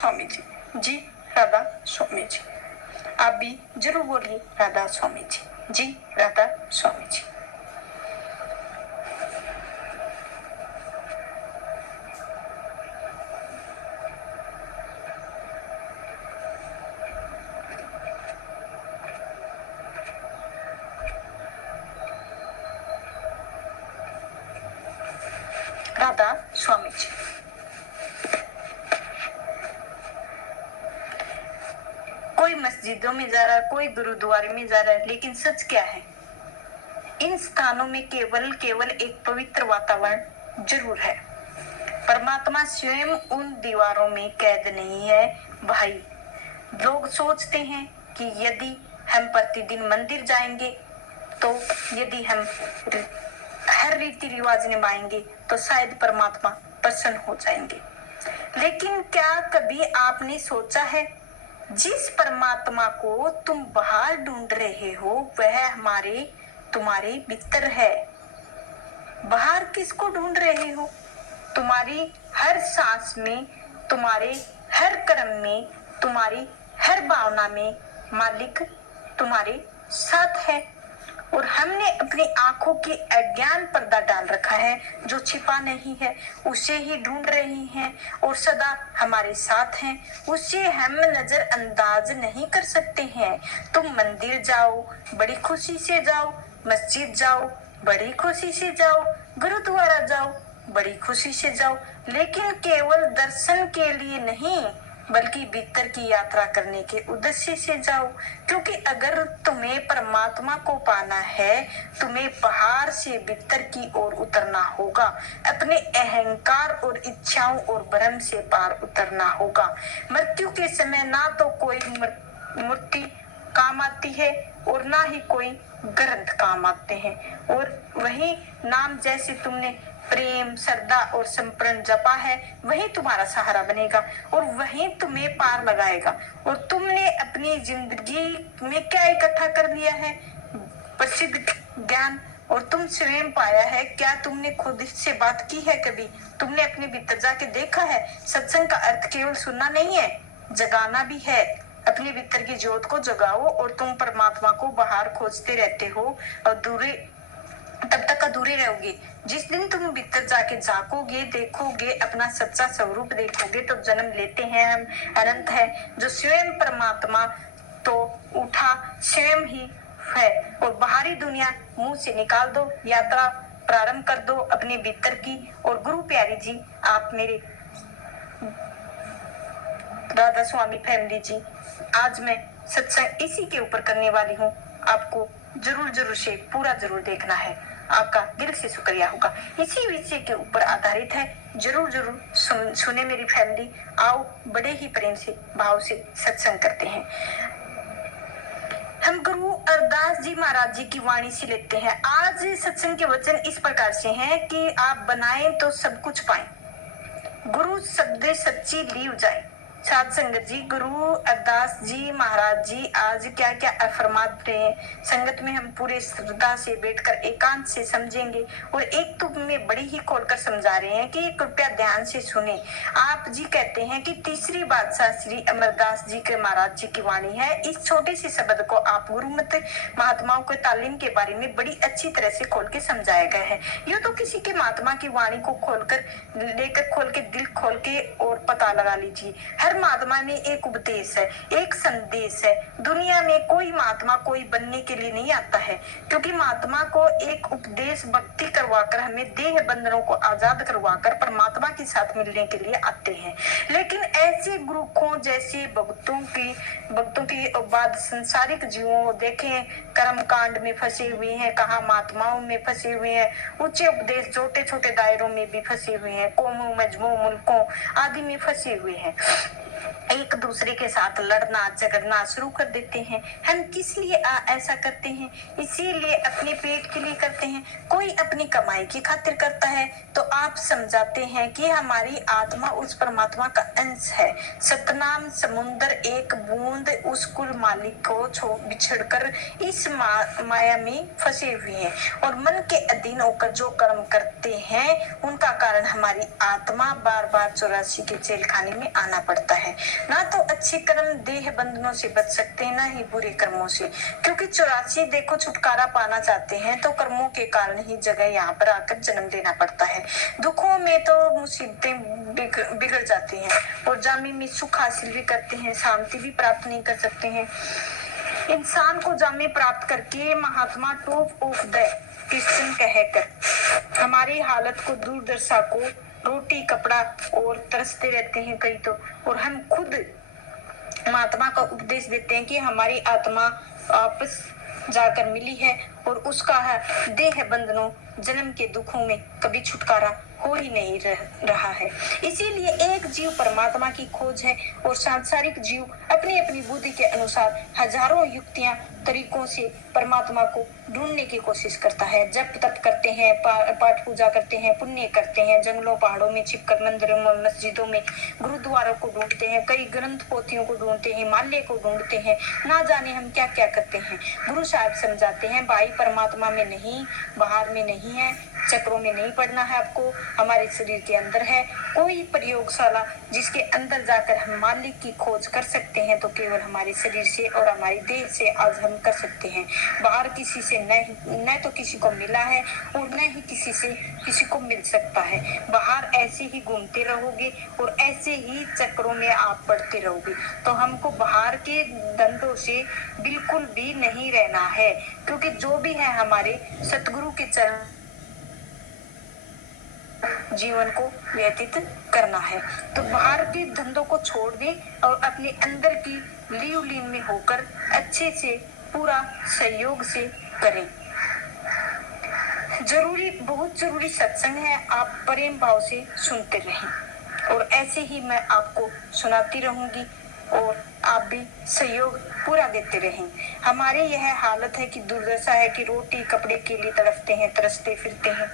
स्वामी जी। जी राधा स्वामी जी। आप भी जरूर बोलिए राधा स्वामी जी। जी राधा स्वामी जी। राधा स्वामी जी। कोई मस्जिदों में जा रहा है, कोई गुरुद्वारे में जा रहा है, लेकिन सच क्या है? इन स्थानों में केवल एक पवित्र वातावरण जरूर है। परमात्मा स्वयं उन दीवारों में कैद नहीं है भाई। लोग सोचते हैं कि यदि हम प्रतिदिन मंदिर जाएंगे, तो यदि हम हर रीति रिवाज निभाएंगे, तो शायद परमात्मा प्रसन्न हो जाएंगे। लेकिन क्या कभी आपने सोचा है, जिस परमात्मा को तुम बाहर ढूंढ रहे हो, वह तुम्हारे भीतर है। बाहर किसको ढूंढ रहे हो? तुम्हारी हर सांस में, तुम्हारे हर कर्म में, तुम्हारी हर भावना में मालिक तुम्हारे साथ है। और हमने अपनी आंखों की अज्ञान पर्दा डाल रखा है, जो छिपा नहीं है, उसे ही ढूंढ रहे हैं और सदा हमारे साथ हैं। उसे हम नजरअंदाज नहीं कर सकते हैं। तुम मंदिर जाओ, बड़ी खुशी से जाओ, मस्जिद जाओ, बड़ी खुशी से जाओ, गुरुद्वारा जाओ, बड़ी खुशी से जाओ, लेकिन केवल दर्शन के लिए नहीं, बल्कि भीतर की यात्रा करने के उद्देश्य से जाओ। क्योंकि अगर तुम्हें परमात्मा को पाना है, तुम्हें बाहर से भीतर की ओर उतरना होगा। अपने अहंकार और इच्छाओं और भ्रम से पार उतरना होगा। मृत्यु के समय ना तो कोई मूर्ति काम आती है और ना ही कोई ग्रंथ काम आते हैं, और वही नाम जैसे तुमने प्रेम, श्रद्धा और समर्पण जपा है, वही तुम्हारा सहारा बनेगा और वही तुम्हें पार लगाएगा। और तुमने अपनी जिंदगी में क्या इकट्ठा कर लिया है? प्रसिद्ध ज्ञान। और तुम स्वयं पाया है क्या? तुमने खुद से बात की है कभी? तुमने अपने भीतर जाके देखा है? सत्संग का अर्थ केवल सुनना नहीं है, जगाना भी है। अपने भीतर की ज्योत को जगाओ और तुम परमात्मा को बाहर खोजते रहते हो और तब तक अधूरे रहोगे। जिस दिन तुम भीतर जाके झांकोगे, देखोगे, अपना सच्चा स्वरूप देखोगे, तो जन्म लेते हैं हम अनंत है, जो स्वयं परमात्मा तो उठा स्वयं ही है। और बाहरी दुनिया मुंह से निकाल दो, यात्रा प्रारंभ कर दो अपने भीतर की। और गुरु प्यारी जी, आप मेरे राधा स्वामी फैमिली जी, आज मैं सत्संग इसी के ऊपर करने वाली हूँ। आपको जरूर से पूरा जरूर देखना है, आपका दिल से शुक्रिया होगा। इसी विषय के ऊपर आधारित है, जरूर सुने मेरी फैमिली। आओ बड़े ही प्रेम से, भाव से सत्संग करते हैं। हम गुरु अरदास जी महाराज जी की वाणी से लेते हैं। आज सत्संग के वचन इस प्रकार से हैं कि आप बनाए तो सब कुछ पाए, गुरु शब्द सच्ची लीव जाए। साध संगत जी, गुरु अरदास जी महाराज जी आज क्या क्या फरमाते हैं, संगत में हम पूरे श्रद्धा से बैठकर एकांत से समझेंगे। और एक तो में बड़ी ही खोलकर समझा रहे हैं कि कृपया ध्यान से सुने। आप जी कहते हैं कि तीसरी बादशाह श्री अमरदास जी के महाराज जी की वाणी है। इस छोटे से शब्द को आप गुरुमत महात्माओं के तालीम के बारे में बड़ी अच्छी तरह से खोल के समझाया गया है। यूं तो किसी के महात्मा की वाणी को लेकर खोल के दिल खोल के और पता लगा लीजिए। हर महात्मा में एक उपदेश है, एक संदेश है। दुनिया में कोई महात्मा कोई बनने के लिए नहीं आता है, क्योंकि महात्मा को एक उपदेश भक्ति करवाकर, हमें देह बंधनों को आजाद करवाकर परमात्मा के साथ मिलने के लिए आते हैं। लेकिन ऐसे गुरुखों जैसे भक्तों की बाद संसारिक जीवों देखें, कर्म कांड में फंसे हुए हैं, कहा महात्माओं में फंसे हुए हैं, ऊंचे उपदेश छोटे छोटे दायरों में भी फंसे हुए हैं, कौमों, मजमों, मुल्कों आदि में फंसे हुए हैं। एक दूसरे के साथ लड़ना झगड़ना शुरू कर देते हैं। हम किस लिए ऐसा करते हैं? इसीलिए अपने पेट के लिए करते हैं। कोई अपनी कमाई की खातिर करता है तो आप समझाते हैं कि हमारी आत्मा उस परमात्मा का अंश है। सतनाम समुंदर एक बूंद उस कुल मालिक को बिछड़कर इस माया में फंसे हुए हैं और मन के अधीन होकर जो कर्म करते हैं उनका कारण हमारी आत्मा बार बार 84 के जेल खाने में आना पड़ता है। ना तो अच्छे कर्म देह बंधनों से बच सकते हैं, ना ही बुरे कर्मों से, क्योंकि 84 देखो छुटकारा पाना चाहते हैं तो कर्मों के कारण ही जगह यहाँ पर आकर जन्म लेना पड़ता है। दुखों में तो मुसीबतें बिगड़ जाती हैं और जामी में सुख हासिल भी करते हैं, शांति भी प्राप्त नहीं कर सकते हैं। इंसान को जामे प्राप्त करके महात्मा टॉप ऑफ द क्रिश्चियन कहकर हमारी हालत को दुर्दशा को रोटी कपड़ा और तरसते रहते हैं कई तो, और हम खुद महात्मा का उपदेश देते हैं कि हमारी आत्मा वापस जाकर मिली है और उसका है देह बंधनों जन्म के दुखों में कभी छुटकारा हो ही नहीं रहा है। इसीलिए एक जीव परमात्मा की खोज है और सांसारिक जीव अपनी अपनी बुद्धि के अनुसार हजारों युक्तियां तरीकों से परमात्मा को ढूंढने की कोशिश करता है। जप तप करते हैं, पाठ पूजा करते हैं, पुण्य करते हैं, जंगलों पहाड़ों में छिपकर मंदिरों में मस्जिदों में गुरुद्वारों को ढूंढते हैं, कई ग्रंथ पोथियों को ढूंढते हैं, माल्य को ढूंढते हैं, ना जाने हम क्या क्या करते हैं। गुरु साहब समझाते हैं भाई परमात्मा में नहीं, बाहर में नहीं है, चक्रों में नहीं पड़ना है आपको, हमारे शरीर के अंदर है। कोई प्रयोगशाला जिसके अंदर जाकर हम मालिक की खोज कर सकते हैं तो केवल हमारे शरीर से और हमारी देह से आज हम कर सकते हैं। बाहर किसी से न तो किसी को मिला है और न ही किसी से किसी को मिल सकता है। बाहर ऐसे ही घूमते रहोगे और ऐसे ही चक्रों में आप पड़ते रहोगे। तो हमको बाहर के धंधों से बिल्कुल भी नहीं रहना है, क्योंकि जो भी है हमारे सतगुरु के चरण जीवन को व्यतीत करना है। तो बाहर के धंधों को छोड़ दें और अपने अंदर की लीन में होकर अच्छे से पूरा सहयोग से करें। बहुत जरूरी सत्संग है, आप प्रेम भाव से सुनते रहें और ऐसे ही मैं आपको सुनाती रहूंगी और आप भी सहयोग पूरा देते रहें। हमारी यह हालत है कि दुर्दशा है कि रोटी कपड़े के लिए तड़पते हैं, तरसते फिरते हैं,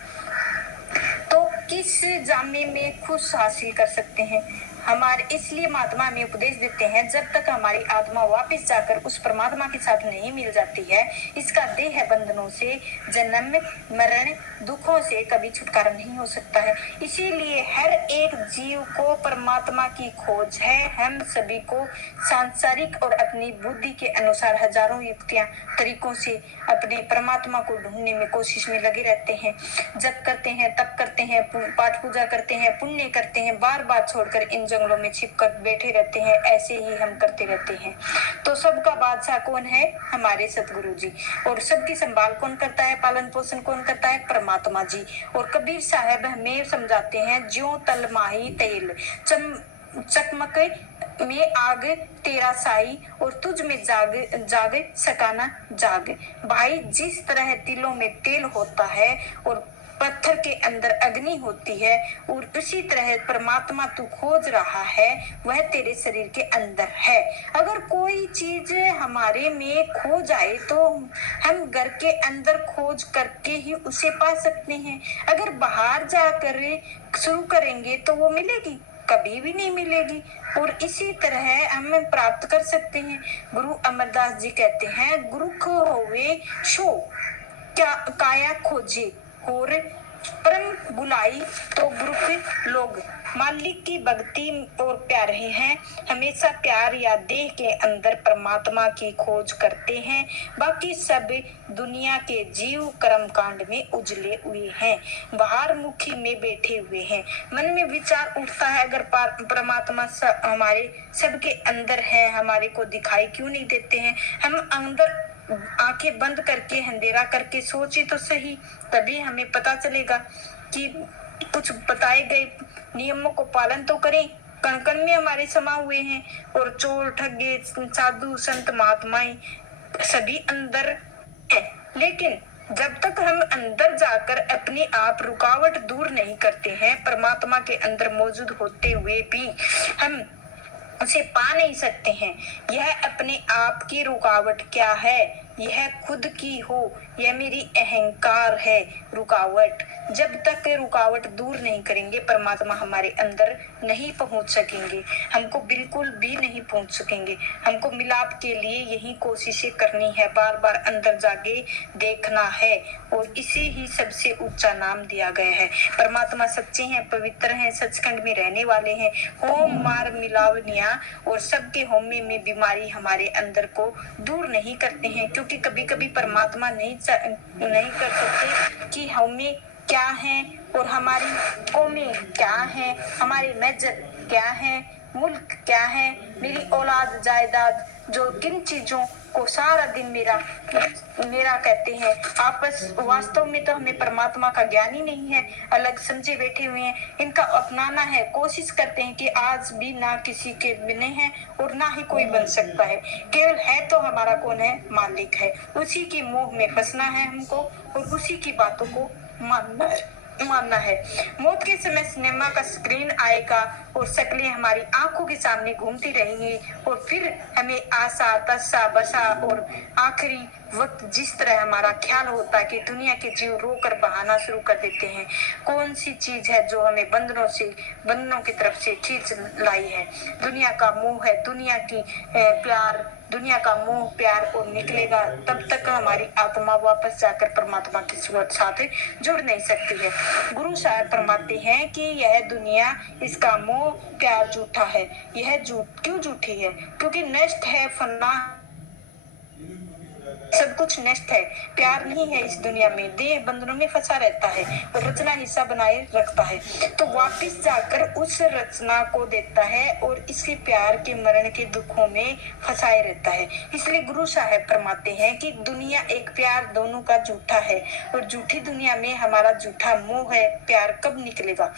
तो किस जामे में खुश हासिल कर सकते हैं? हमारे इसलिए महात्मा हमें उपदेश देते हैं जब तक हमारी आत्मा वापस जाकर उस परमात्मा के साथ नहीं मिल जाती है, इसका देह बंधनों से जन्म मरण दुखों से कभी छुटकारा नहीं हो सकता है। इसीलिए हर एक जीव को परमात्मा की खोज है। हम सभी को सांसारिक और अपनी बुद्धि के अनुसार हजारों युक्तियां तरीकों से अपने परमात्मा को ढूंढने में कोशिश में लगे रहते हैं। जप करते हैं, तप करते हैं, पाठ पूजा करते हैं, पुण्य करते हैं, बार बार छोड़कर इन जंगलों में छिपकर बैठे रहते हैं। ऐसे ही हम करते रहते हैं। तो सबका बादशाह कौन है? हमारे सतगुरु जी। और सबकी संभाल कौन करता है, पालन पोषण कौन करता है? परमात्मा जी। और कबीर साहब हमें समझाते हैं ज्यों तल माही तेल चकमक में आग तेरा साई और तुझ में जाग जाग सकाना जाग। भाई जिस तरह तिलों में तेल होता है और पत्थर के अंदर अग्नि होती है, और उसी तरह परमात्मा तू खोज रहा है वह तेरे शरीर के अंदर है। अगर कोई चीज हमारे में खो जाए तो हम घर के अंदर खोज करके ही उसे पा सकते हैं। अगर बाहर जाकर शुरू करेंगे तो वो मिलेगी? कभी भी नहीं मिलेगी। और इसी तरह हम प्राप्त कर सकते हैं। गुरु अमरदास जी कहते हैं गुरु को होवे शो क्या काया खोजे और परम बुलाई तो गुरु लोग। मालिक की भक्ति और प्यारे हैं, हमेशा प्यार या देह के अंदर परमात्मा की खोज करते हैं। बाकी सब दुनिया के जीव कर्म कांड में उजले हुए हैं, बाहर मुखी में बैठे हुए हैं। मन में विचार उठता है अगर परमात्मा हमारे सबके अंदर है, हमारे को दिखाई क्यों नहीं देते हैं? हम अंदर आंखें बंद करके अंधेरा करके सोचे तो सही, तभी हमें पता चलेगा कि कुछ बताए गए नियमों को पालन तो करें। कण कण में हमारे समा हुए हैं और चोर ठगे साधु संत महात्माएं सभी अंदर है। लेकिन जब तक हम अंदर जाकर अपने आप रुकावट दूर नहीं करते हैं, परमात्मा के अंदर मौजूद होते हुए भी हम उसे पा नहीं सकते हैं। यह अपने आप की रुकावट क्या है? यह खुद की हो, यह मेरी अहंकार है रुकावट। जब तक रुकावट दूर नहीं करेंगे परमात्मा हमारे अंदर नहीं पहुंच सकेंगे, हमको बिल्कुल भी नहीं पहुंच सकेंगे। हमको मिलाप के लिए यही कोशिशें करनी है, बार बार अंदर जाके देखना है, और इसे ही सबसे ऊंचा नाम दिया गया है। परमात्मा सच्चे हैं, पवित्र हैं, सचखंड में रहने वाले हैं। होम मार मिलावनिया और सबके होमे में बीमारी हमारे अंदर को दूर नहीं करते हैं, क्योंकि कभी कभी परमात्मा नहीं कर सकते कि हमें क्या है और हमारी कौमें क्या है, हमारे मजहब क्या है, मुल्क क्या है, मेरी औलाद जायदाद, जो किन चीजों को सारा दिन मेरा कहते हैं आपस। वास्तव में तो हमें परमात्मा का ज्ञान ही नहीं है, अलग समझे बैठे हुए हैं। इनका अपनाना है, कोशिश करते हैं कि आज भी ना किसी के बने हैं और ना ही कोई बन सकता है। केवल है तो हमारा कौन है? मालिक है। उसी की मोह में फंसना है हमको और उसी की बातों को मानना है। मौत के समय सिनेमा का स्क्रीन आएगा और शक्लें हमारी आंखों के सामने घूमती रहेंगी, और फिर हमें आशा तस्सा बसा और आखिरी वक्त जिस तरह हमारा ख्याल होता है कि दुनिया के जीव रोकर बहाना शुरू कर देते हैं। कौन सी चीज है जो हमें बंधनों की तरफ से खींच लाई है? दुनिया का मोह है, दुनिया की प्यार, दुनिया का मोह प्यार, और निकलेगा तब तक हमारी आत्मा वापस जाकर परमात्मा के साथ जुड़ नहीं सकती है। गुरु साहब फरमाते हैं कि यह दुनिया, इसका मोह प्यार झूठा है। यह क्यों झूठी है? क्योंकि नष्ट है, फना, सब कुछ नष्ट है। प्यार नहीं है इस दुनिया में, देह बंधनों में फंसा रहता है और रचना हिस्सा बनाए रखता है, तो वापस जाकर उस रचना को देता है और इसके प्यार के मरण के दुखों में फंसाए रहता है। इसलिए गुरु साहब फरमाते हैं कि दुनिया एक प्यार दोनों का झूठा है, और झूठी दुनिया में हमारा झूठा मोह है, प्यार कब निकलेगा?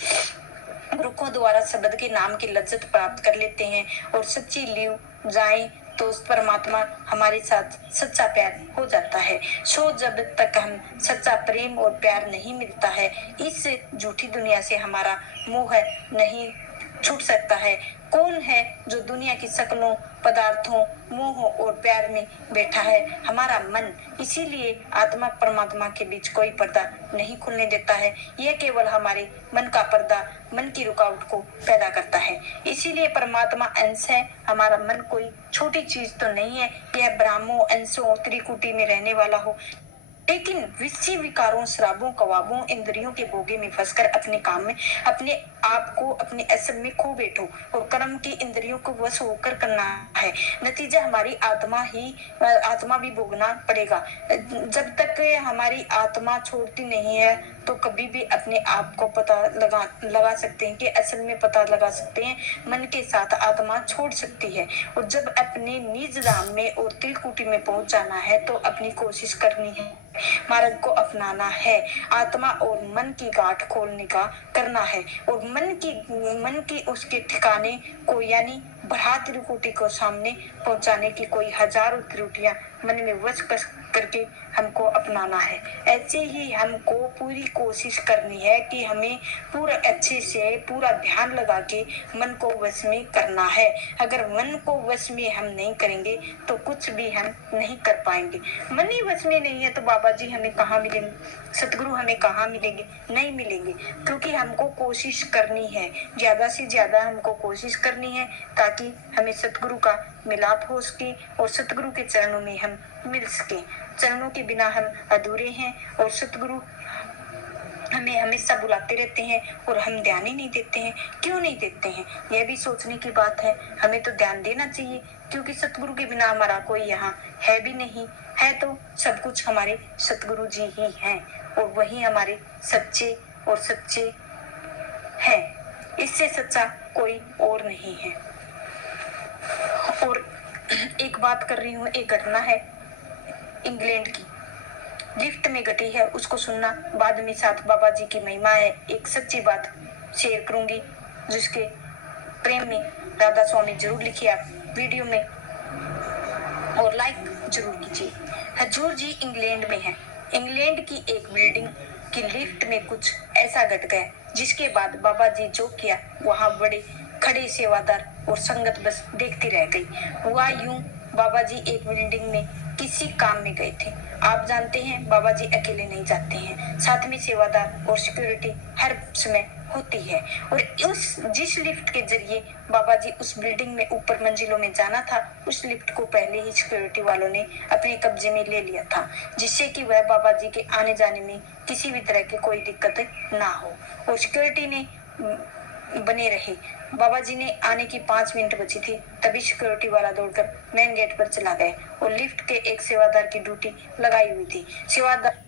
गुरुओं द्वारा शब्द के नाम की लज्जत प्राप्त कर लेते हैं और सच्ची लीव जाए तो उस परमात्मा हमारे साथ सच्चा प्यार हो जाता है। सो जब तक हम सच्चा प्रेम और प्यार नहीं मिलता है, इस झूठी दुनिया से हमारा मोह नहीं छूट सकता है। कौन है जो दुनिया की शक्लों, पदार्थों, मोह और प्यार में बैठा है? हमारा मन। इसीलिए आत्मा परमात्मा के बीच कोई पर्दा नहीं खुलने देता है। यह केवल हमारे मन का पर्दा, मन की रुकावट को पैदा करता है। इसीलिए परमात्मा अंश है, हमारा मन कोई छोटी चीज तो नहीं है। यह ब्राह्मों, अंशों, त्रिकुटी में रहने वाला हो, लेकिन विषय विकारों, शराबों, कवाबों, इंद्रियों के भोगे में फंसकर अपने काम में अपने आप को अपने असर में खो बैठो और कर्म की इंद्रियों को वश होकर करना है। नतीजा हमारी आत्मा भी भोगना पड़ेगा। जब तक हमारी आत्मा छोड़ती नहीं है तो कभी भी अपने आप को पता लगा सकते हैं कि असल में पता लगा सकते हैं, मन के साथ आत्मा छोड़ सकती है। और जब अपने निज धाम में और त्रिकुटी में पहुंच जाना है तो अपनी कोशिश करनी है, मार्ग को अपनाना है, आत्मा और मन की गांठ खोलने का करना है, और मन की उसके ठिकाने को यानी बढ़ा त्रिकुटी को सामने पहुंचाने की कोई हजारों त्रुटियां मन में वश करके हमको अपनाना है। ऐसे ही हमको पूरी कोशिश करनी है कि हमें पूरा अच्छे से पूरा ध्यान लगा के मन को वश में करना है। अगर मन को वश में हम नहीं करेंगे तो कुछ भी हम नहीं कर पाएंगे। मन ही वश में नहीं है तो बाबा जी हमें कहाँ मिलेंगे, सतगुरु हमें कहाँ मिलेंगे? नहीं मिलेंगे, क्योंकि हमको कोशिश करनी है, ज्यादा से ज्यादा हमको कोशिश करनी है ताकि हमें सतगुरु का मिलाप हो सके और सतगुरु के चरणों में हम मिल सके। चरणों के बिना हम अधूरे हैं और सतगुरु हमें हमेशा बुलाते रहते हैं और हम ध्यान ही नहीं देते हैं। क्यों नहीं देते हैं? यह भी सोचने की बात है। हमें तो ध्यान देना चाहिए, क्योंकि सतगुरु के बिना हमारा कोई यहाँ है भी नहीं। है तो सब कुछ हमारे सतगुरु जी ही हैं और वही हमारे सच्चे हैं। इससे सच्चा कोई और नहीं है। और एक बात कर रही हूँ, एक घटना है इंग्लैंड की, लिफ्ट में घटी है, उसको सुनना। बाद में साथ बाबा जी की महिमा है, एक सच्ची बात शेयर करूंगी जिसके प्रेम में राधा स्वामी जरूर लिखिए आप वीडियो में और लाइक जरूर कीजिए। हजूर जी इंग्लैंड में है। इंग्लैंड की एक बिल्डिंग की लिफ्ट में कुछ ऐसा घट गया जिसके बाद बाबा जी जो किया, वहां बड़े खड़े सेवादार और संगत बस देखती रह गई। हुआ यूं, बाबा जी एक बिल्डिंग में किसी काम में गए थे। आप जानते हैं बाबा जी अकेले नहीं जाते हैं, साथ में सेवादार और सिक्योरिटी हर समय होती है। और जिस लिफ्ट के जरिए बाबा जी उस बिल्डिंग में ऊपर मंजिलों में जाना था, उस लिफ्ट को पहले ही सिक्योरिटी वालों ने अपने कब्जे में ले लिया था, जिससे कि वह बाबा जी के आने जाने में किसी भी तरह की कोई दिक्कत ना हो। और सिक्योरिटी ने बने रहे। बाबा जी ने आने की 5 मिनट बची थी, तभी सिक्योरिटी वाला दौड़कर मेन गेट पर चला गया और लिफ्ट के एक सेवादार की ड्यूटी लगाई हुई थी। सेवादार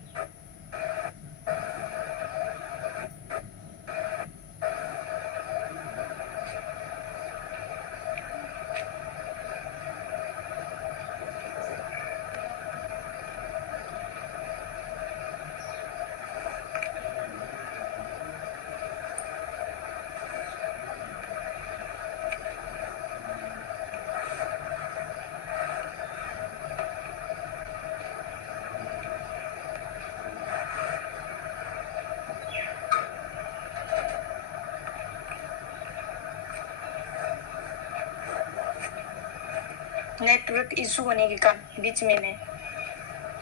नेटवर्क इशू होने के कारण बीच में मैं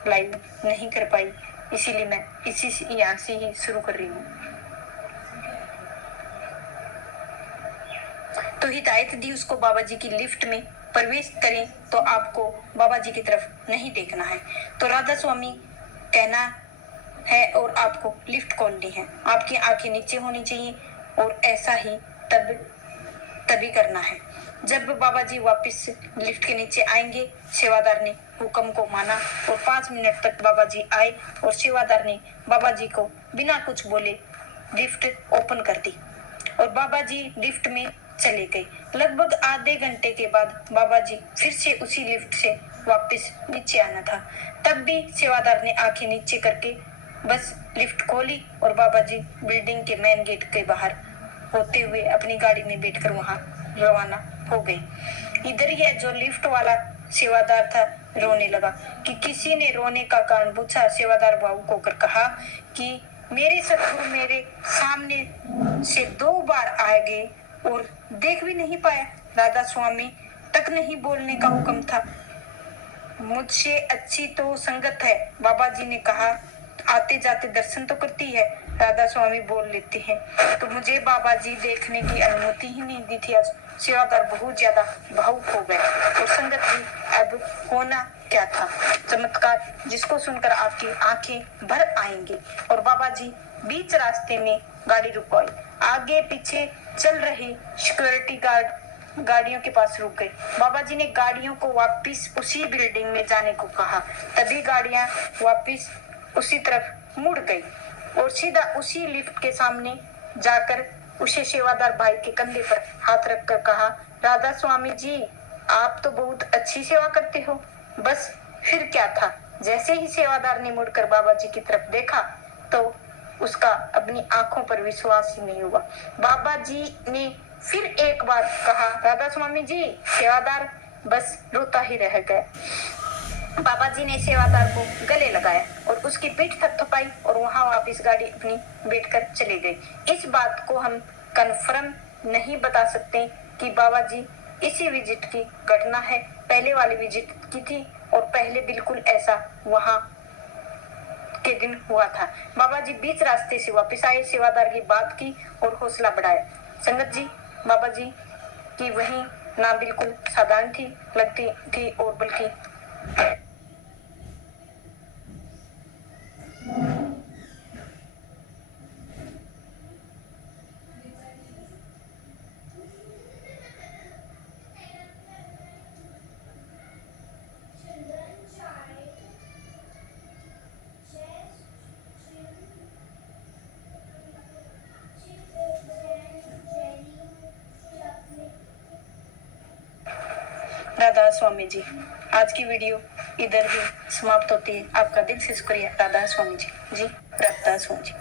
लाइव नहीं कर पाई, इसीलिए मैं यहाँ से ही शुरू कर रही हूँ। तो हिदायत दी उसको बाबा जी की लिफ्ट में प्रवेश करें तो आपको बाबा जी की तरफ नहीं देखना है। तो राधा स्वामी कहना है और आपको लिफ्ट खोलनी है, आपकी आंखें नीचे होनी चाहिए और ऐसा ही तभी करना है। जब बाबा जी वापस लिफ्ट के नीचे आएंगे, सेवादार ने हुक्म को माना और 5 मिनट तक बाबा जी आए और सेवादार ने बाबा जी को बिना कुछ बोले लिफ्ट ओपन कर दी और बाबा जी लिफ्ट में चले गए। लगभग आधे घंटे के बाद बाबा जी फिर से उसी लिफ्ट से वापस नीचे आना था। तब भी सेवादार ने आंखें नीचे करके बस लिफ्ट खोली और बाबा जी बिल्डिंग के मेन गेट के बाहर होते हुए अपनी गाड़ी में बैठकर वहां रवाना हो गए। इधर यह जो लिफ्ट वाला सेवादार था रोने लगा कि किसी ने रोने का कारण पूछा। सेवादार भावुक होकर कहा कि मेरे शत्रु मेरे सामने से 2 बार आ गए और देख भी नहीं पाया, राधा स्वामी तक नहीं बोलने का हुक्म था। मुझसे अच्छी तो संगत है, बाबा जी ने कहा, आते जाते दर्शन तो करती है, राधा स्वामी बोल लेते हैं। तो मुझे बाबा जी देखने की अनुमति ही नहीं दी थी। आज सेवादार बहुत ज्यादा भावुक हो गए और संगत भी अब होना क्या था चमत्कार जिसको सुनकर आपकी आंखें भर आएंगी। और बाबा जी बीच रास्ते में गाड़ी रुकवाई, आगे पीछे चल रही सिक्योरिटी गार्ड गाड़ियों के पास रुक गए। बाबा जी ने गाड़ियों को वापस उसी बिल्डिंग में जाने को कहा, तभी गाड़ियां वापस उसी तरफ मुड़ गई और सीधा उसी लिफ्ट के सामने जाकर उसे सेवादार भाई के कंधे पर हाथ रखकर कहा, राधा स्वामी जी आप तो बहुत अच्छी सेवा करते हो। बस फिर क्या था, जैसे ही सेवादार ने मुड़कर बाबा जी की तरफ देखा तो उसका अपनी आंखों पर विश्वास ही नहीं हुआ। बाबा जी ने फिर एक बार कहा, राधा स्वामी जी। सेवादार बस रोता ही रह गया। बाबा जी ने सेवादार को गले लगाया और उसकी पीठ थपथपाई और वहां वापस गाड़ी अपनी बैठकर चले गए। इस बात को हम कन्फर्म नहीं बता सकते कि बाबा जी इसी विजिट की घटना है, पहले वाली विजिट की थी और पहले बिल्कुल ऐसा वहां के दिन हुआ था। बाबा जी बीच रास्ते से वापस आए, सेवादार की बात की और हौसला बढ़ाया। संगत जी बाबा जी की वही ना बिल्कुल साधारण थी लगती थी और बल्कि राधा स्वामी जी। आज की वीडियो इधर ही समाप्त होती है। आपका दिल से शुक्रिया राधा स्वामी जी। राधा स्वामी जी।